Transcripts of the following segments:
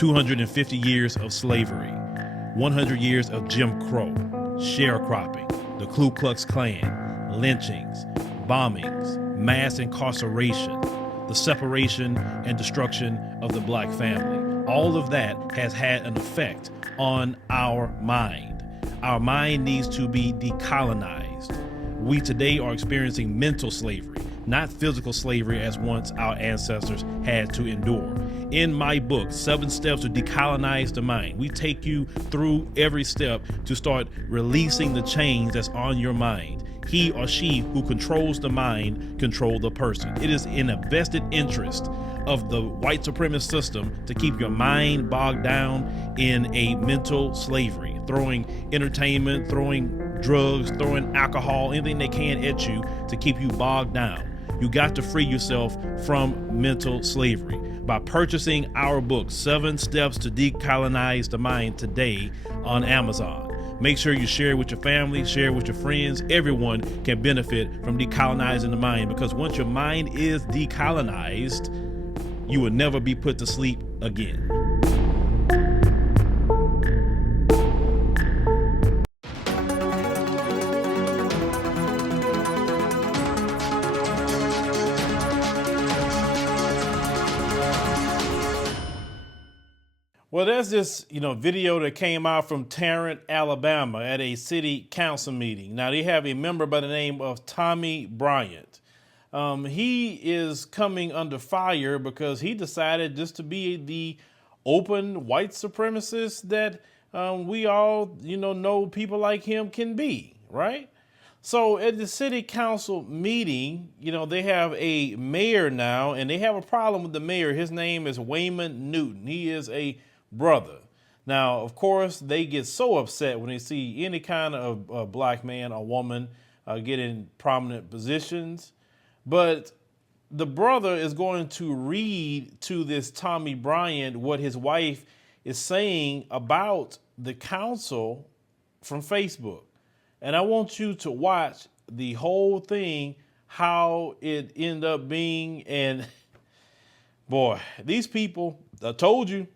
250 years of slavery, 100 years of Jim Crow, sharecropping, the Ku Klux Klan, lynchings, bombings, mass incarceration, the separation and destruction of the black family. All of that has had an effect on our mind. Our mind needs to be decolonized. We today are experiencing mental slavery, not physical slavery as once our ancestors had to endure. In my book, 7 Steps to Decolonize the Mind, we take you through every step to start releasing the chains that's on your mind. He or she who controls the mind control the person. It is in a vested interest of the white supremacist system to keep your mind bogged down in a mental slavery, throwing entertainment, throwing drugs, throwing alcohol, anything they can at you to keep you bogged down. You got to free yourself from mental slavery by purchasing our book, 7 Steps to Decolonize the Mind, today on Amazon. Make sure you share it with your family, share it with your friends. Everyone can benefit from decolonizing the mind, because once your mind is decolonized, you will never be put to sleep again. Well, there's this, video that came out from Tarrant, Alabama at a city council meeting. Now, they have a member by the name of Tommy Bryant. He is coming under fire because he decided just to be the open white supremacist that we all, know people like him can be, right? So at the city council meeting, they have a mayor now, and they have a problem with the mayor. His name is Wayman Newton. He is a brother. Now, of course, they get so upset when they see any kind of black man or woman get in prominent positions. But the brother is going to read to this Tommy Bryant what his wife is saying about the council from Facebook. And I want you to watch the whole thing, how it ended up being. And boy, these people, I told you,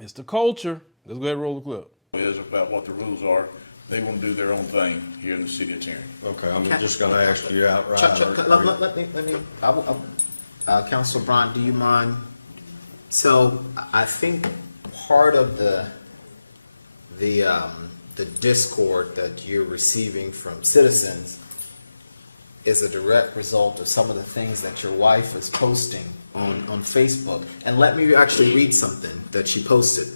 it's the culture. Let's go ahead and roll the clip. It is about what the rules are. They want to do their own thing here in the city of Tarrant. Okay, I'm just going to ask you outright. Let me. Councilor Bryant, do you mind? So I think part of the discord that you're receiving from citizens is a direct result of some of the things that your wife is posting on Facebook. And let me actually read something that she posted.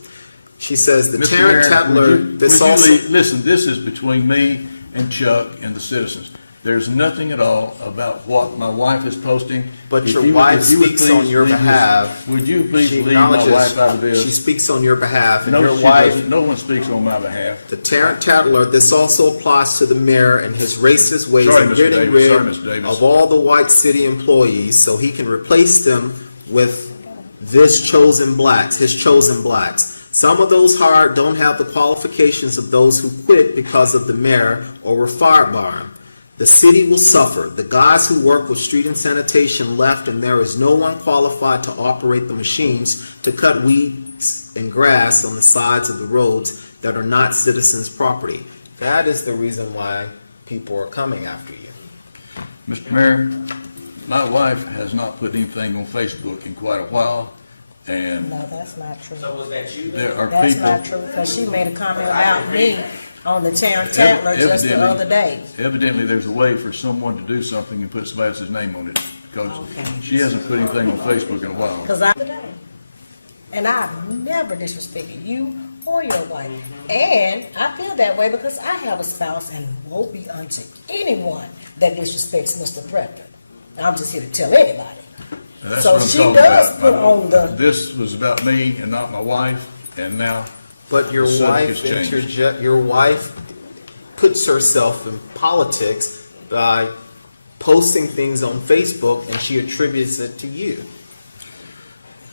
She says, the Tarrant Tatler, listen, this is between me and Chuck and the citizens. There's nothing at all about what my wife is posting. But your wife speaks on your behalf. Would you please leave my wife out of this? She speaks on your behalf, and no, your wife. Doesn't. No one speaks on my behalf. The Tarrant Tatler. This also applies to the mayor and his racist ways of getting rid of all the white city employees, so he can replace them with his chosen blacks. Some of those hired don't have the qualifications of those who quit because of the mayor or were fired by him. The city will suffer. The guys who work with street and sanitation left, and there is no one qualified to operate the machines to cut weeds and grass on the sides of the roads that are not citizens' property. That is the reason why people are coming after you. Mr. Mayor, my wife has not put anything on Facebook in quite a while. And no, that's not true. So was that you? That's not true, because she made a comment about me on the Tarrant Tatler just the other day. Evidently, there's a way for someone to do something and put somebody else's name on it, because she hasn't put anything on Facebook in a while. And I've never disrespected you or your wife. And I feel that way because I have a spouse and won't be unto anyone that disrespects Mr. Predator. I'm just here to tell everybody. That's so she does put on the. This was about me and not my wife, and now. But your wife puts herself in politics by posting things on Facebook, and she attributes it to you.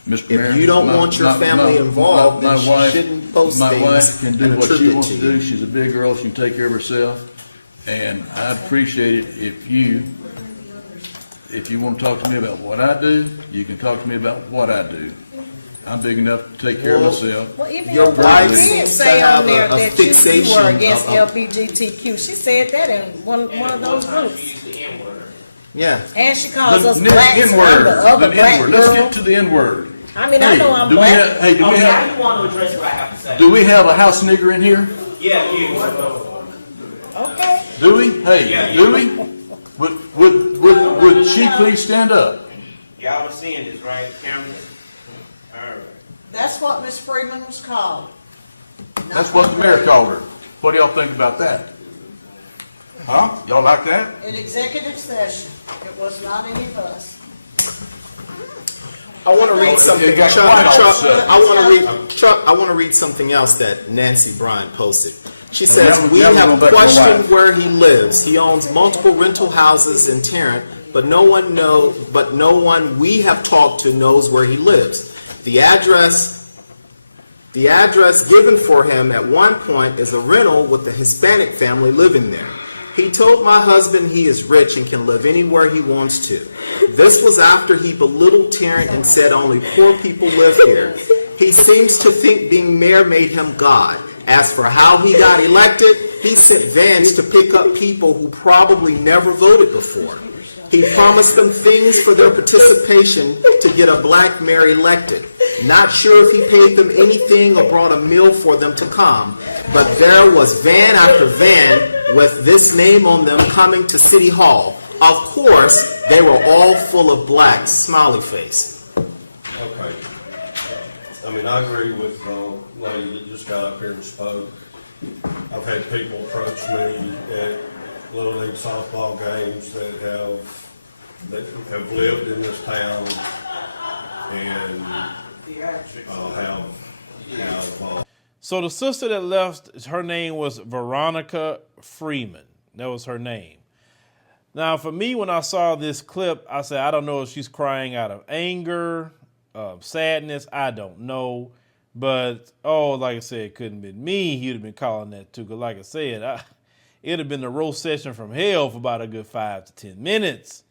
Mr. If Mayor, you don't want your family involved, then she shouldn't post things. My wife can do what she wants to do. She's a big girl. She can take care of herself, and I'd appreciate it if you want to talk to me about what I do, you can talk to me about what I do. I'm big enough to take care of myself. Well, even Your your wife wife did seems to say have on there a that you fixation were against of- LGBTQ. She said that in one of those groups. Yeah. And she calls us The blacks. I'm N-word, the other the black N-word. Let's girl. get to the N-word. I mean, I know I'm do we black. have, hey, do we I have, want to address what I have to say. do we have a house nigger in here? Yeah, you. Okay. Do we? Hey, do we? Would she please stand up? Y'all were seeing this, right? Camera? All right. That's what Miss Freeman was called. That's what the mayor called her. What do y'all think about that? Huh? Y'all like that? In executive session, it was not any of us. I want to read something, It got Chuck, quiet all of a Chuck, sudden. I want to read something else that Nancy Bryant posted. She says, Now we we're have going back to my questioned wife. where he lives. He owns multiple rental houses in Tarrant, but no one we have talked to knows where he lives. The address given for him at one point is a rental with a Hispanic family living there. He told my husband he is rich and can live anywhere he wants to. This was after he belittled Tarrant and said only poor people live here. He seems to think being mayor made him God. As for how he got elected, he sent vans to pick up people who probably never voted before. He promised them things for their participation to get a black mayor elected. Not sure if he paid them anything or brought a meal for them to come, but there was van after van with this name on them coming to City Hall. Of course, they were all full of blacks, smiley face. Okay. I mean, I agree with the lady that just got up here and spoke. I've had people approach me at Little League softball games that have lived in this town and have So the sister that left, her name was Veronica Freeman. That was her name. Now, for me, when I saw this clip, I said, I don't know if she's crying out of anger, sadness. I don't know. But, like I said, it couldn't have been me. He'd have been calling that too. Because like I said, it'd have been a roast session from hell for about a good 5 to 10 minutes.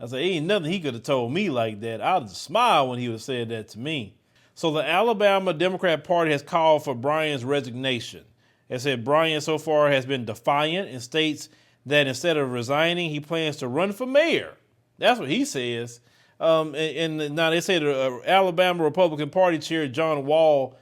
I said, ain't nothing he could have told me like that. I'd have smiled when he would have said that to me. So the Alabama Democrat Party has called for Bryant's resignation. It said Bryant so far has been defiant and states that instead of resigning, he plans to run for mayor. That's what he says. And now they say the Alabama Republican Party chair, John Wall,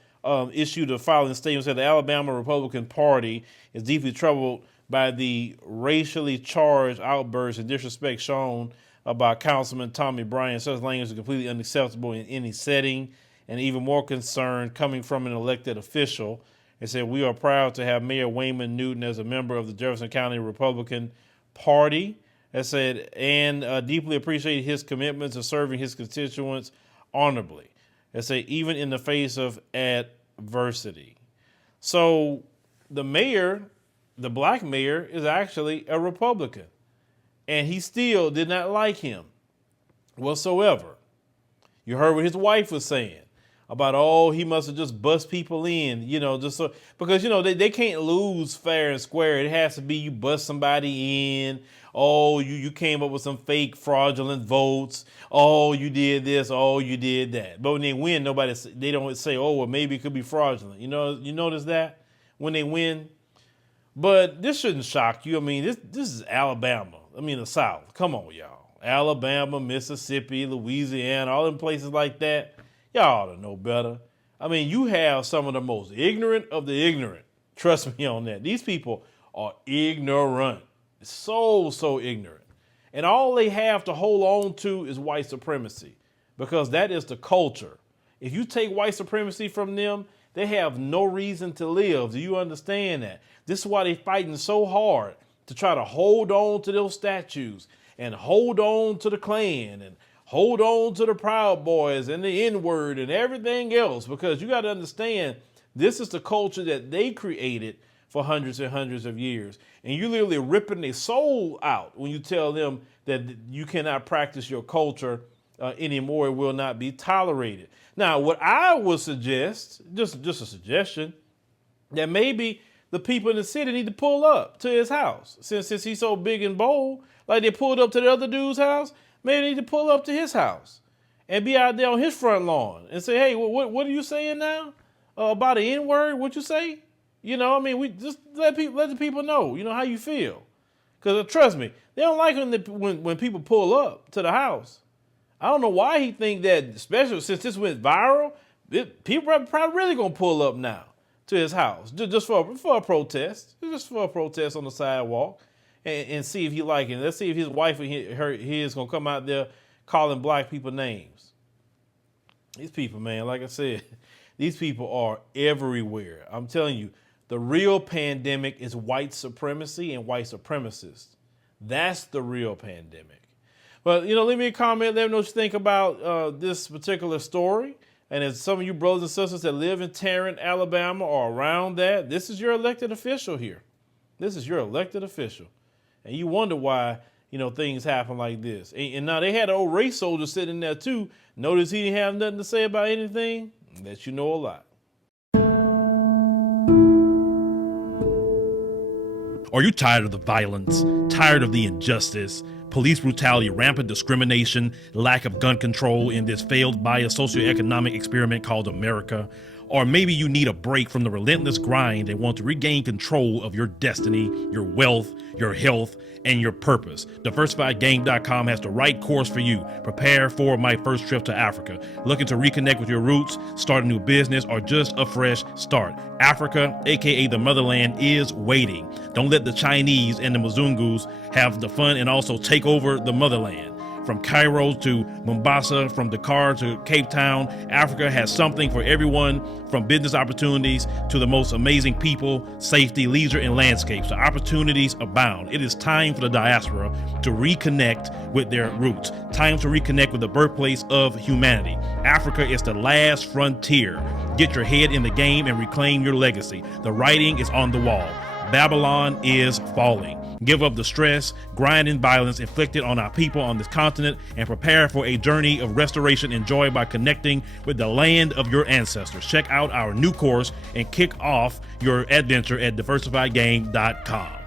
issued a filing statement that the Alabama Republican Party is deeply troubled by the racially charged outbursts and disrespect shown by Councilman Tommy Bryant. Such language is completely unacceptable in any setting, and even more concern coming from an elected official. It said, we are proud to have Mayor Wayman Newton as a member of the Jefferson County Republican Party. It said, and deeply appreciate his commitment to serving his constituents honorably. It said, even in the face of adversity. So the mayor, the black mayor, is actually a Republican. And he still did not like him whatsoever. You heard what his wife was saying about, he must have just bust people in, just so, because, they can't lose fair and square. It has to be you bust somebody in. You came up with some fake fraudulent votes. You did this. You did that. But when they win, they don't say, well, maybe it could be fraudulent. You notice that when they win? But this shouldn't shock you. I mean, this is Alabama. The South. Come on, y'all. Alabama, Mississippi, Louisiana, all them places like that. Y'all ought to know better. You have some of the most ignorant of the ignorant. Trust me on that. These people are ignorant. So ignorant. And all they have to hold on to is white supremacy, because that is the culture. If you take white supremacy from them, they have no reason to live. Do you understand that? This is why they're fighting so hard to try to hold on to those statues and hold on to the Klan and hold on to the Proud Boys and the N-word and everything else, because you got to understand, this is the culture that they created for hundreds and hundreds of years. And you're literally ripping their soul out when you tell them that you cannot practice your culture anymore. It will not be tolerated. Now, what I would suggest, just a suggestion, that maybe the people in the city need to pull up to his house. Since he's so big and bold, like they pulled up to the other dude's house, maybe they need to pull up to his house and be out there on his front lawn and say, hey, what are you saying now about the N-word? What you say? You know, I mean, we just let the people know, you know, how you feel. Because trust me, they don't like when people pull up to the house. I don't know why he think that, especially since this went viral, people are probably really going to pull up now to his house just for a protest, just for a protest on the sidewalk and see if he like it. Let's see if his wife and his going to come out there calling black people names. These people, man, like I said, these people are everywhere. I'm telling you, the real pandemic is white supremacy and white supremacists. That's the real pandemic. But, you know, leave me a comment. Let me know what you think about this particular story. And as some of you brothers and sisters that live in Tarrant, Alabama, or around that, this is your elected official here. This is your elected official. And you wonder why, you know, things happen like this. And now they had an old race soldier sitting there too. Notice he didn't have nothing to say about anything. That you know a lot. Are you tired of the violence, tired of the injustice, police brutality, rampant discrimination, lack of gun control in this failed bias socioeconomic experiment called America? Or maybe you need a break from the relentless grind and want to regain control of your destiny, your wealth, your health, and your purpose. DiversifiedGame.com has the right course for you. Prepare for my first trip to Africa. Looking to reconnect with your roots, start a new business, or just a fresh start. Africa, aka the motherland, is waiting. Don't let the Chinese and the Mzungus have the fun and also take over the motherland. From Cairo to Mombasa, from Dakar to Cape Town, Africa has something for everyone, from business opportunities to the most amazing people, safety, leisure, and landscapes. The opportunities abound. It is time for the diaspora to reconnect with their roots. Time to reconnect with the birthplace of humanity. Africa is the last frontier. Get your head in the game and reclaim your legacy. The writing is on the wall. Babylon is falling. Give up the stress, grind, and violence inflicted on our people on this continent and prepare for a journey of restoration and joy by connecting with the land of your ancestors. Check out our new course and kick off your adventure at diversifiedgame.com.